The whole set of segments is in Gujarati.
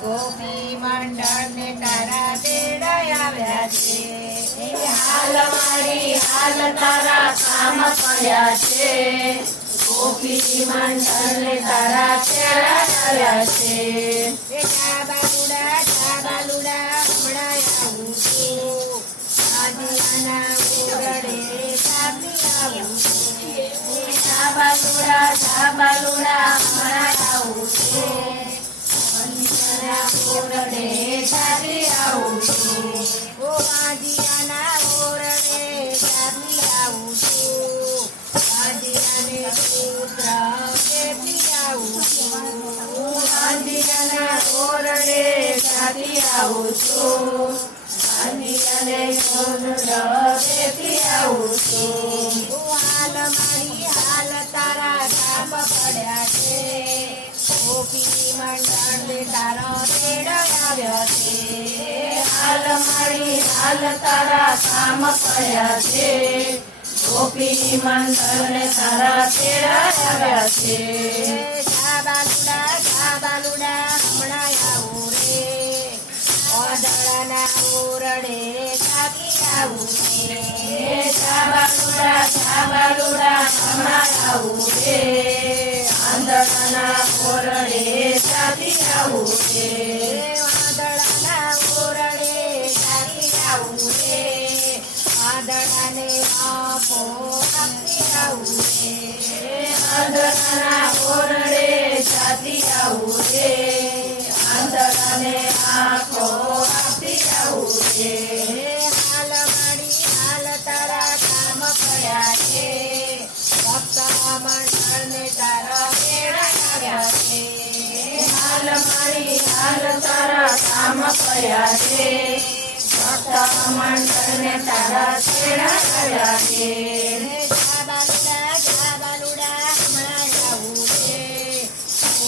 ગોપી મંડળ ને તારા તેડા આવ્યા છે હાલ મારી હાલ તારા કામ પડ્યા છે ગોપી મંડળ ને તારા તેડા આવ્યા છે બાલુડા હમણાં આવું છું આદિયાના ઓરડે સાથી આવું છું બાલુડા હમણાં આવું છું ઓરડે સાથી આવું છું ઓ આદિયાના ઓરડે સાથી આવું છું આદિયાને પુત્ર બેટી આવું છું આદિયાના ઓરડે સાથી આવું છું આદિયાને પુત્ર બેટી આવું છું હાલ મારી હાલ તારા કામ પડ્યા છે ગોપી મંડળ તારો તેડો આવ્યો છે હાલ મારી હાલ તારા કામ પડ્યા છે ગોપી મંડળ ને તારા તેડા આવ્યા છે બાલુડા હમણાં આવું રે ઓદળના ઓરડે સાથી આવું રે બાલુડા હમણાં આવું રે આંધળાના ઓરડે સાથી આવું રે વાદળના ઓરડે સાથી આવું રે વાદળાને આપો આપી આવું રે આંધળાના ઓરડે સાથી આવું રે આંધળાને આંખો આપી આવું રે હાલ મારી હાલ તારા કામ પડ્યા છે ભક્ત મંડળને તારા તેડા આવ્યા છે હાલ મારી હાલ તારા કામ પડ્યા છે ભક્ત મંડળને તારા તેડા આવ્યા છે બાલુડા હમણાં આવું છે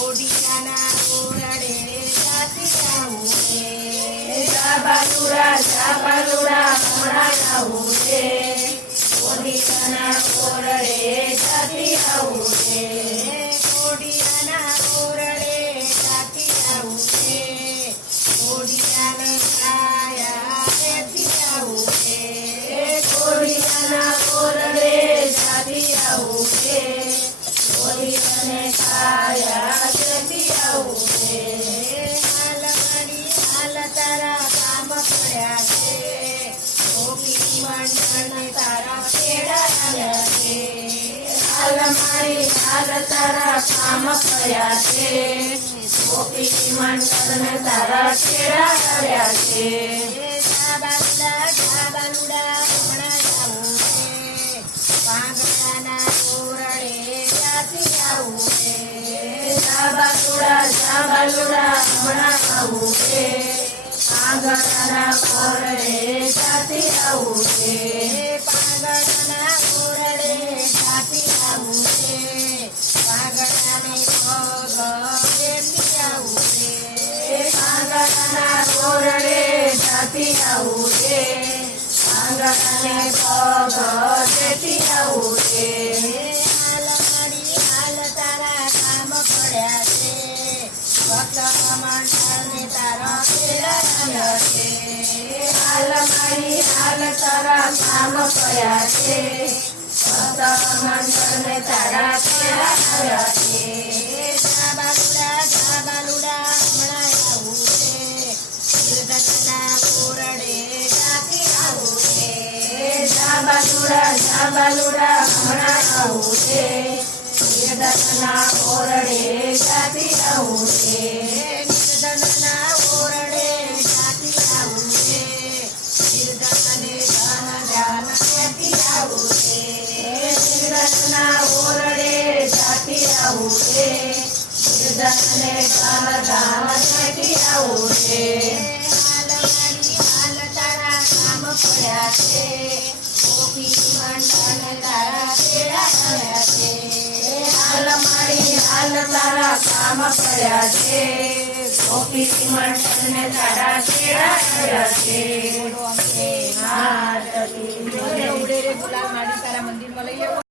ઓડિયાના ઓરડે સાથી આવું છે બાલુડા હમણાં આવું છે ઓડિયાના ઓરડે સાથી આવું છે ઓડિયાના ઓરડે સાથી આવું છે ઓડિયાને છાયા બેઠી આવું છે ઓડિયાના ઓરડે સાથી આવું છે ઓડિયાને છાયા બેઠી આવું છે હાલ મારી હાલ તારા કામ પડ્યા છે ગોપી મંડળને તારા તેડા આવ્યા છે હાલ મારી હાલ તારા કામ પડ્યા છે ગોપી મંડળને તારા તેડા આવ્યા છે બાલુડા હમણાં આવું છે પાંગડાના ઓરડે સાથી આવું છે બાલુડા હમણાં આવું છે આંગણાના ઓરડે સાથી આવું છે પાંગડાના ઓરડે સાથી આવું છે પાંગડાને પગ બેઠી આવું છે આંગણાના ઓરડે સાથી આવું છે આંગણાને પગ બેઠી આવું છે હાલ મારી હાલ તારા કામ પડ્યા છે ભક્ત મંડળને તારા તેડા આવ્યા છે હાલ મારી હાલ તારા કામ પડ્યા છે ભક્ત મંડળને તારા તેડા આવ્યા છે બાલુડા હમણાં આવું છે કીર્તનના ઓરડે સાથી આવું છે બાલુડા હમણાં આવું છે કીર્તનના ઓરડે સાથી આવું છે કીર્તનના ઓરડે સાથી આવું છે કીર્તનને ધન બેઠી આવું છે કીર્તનના ઓરડે સાથી આવું છે કીર્તનને ગામ બેઠી આવું છે હાલ મારી હાલ તારા કામ પડ્યા છે ગોપી મંડળને તારા તેડા આવ્યા છે હાલ મારી હાલ તારા કામ પડ્યા છે ગોપી મંડળને તારા તેડા આવ્યા છે બોલો અંબે માત કી જય. ઉડે રે ગુલાબ માડી તારા મંદિરમાં લઈ આવો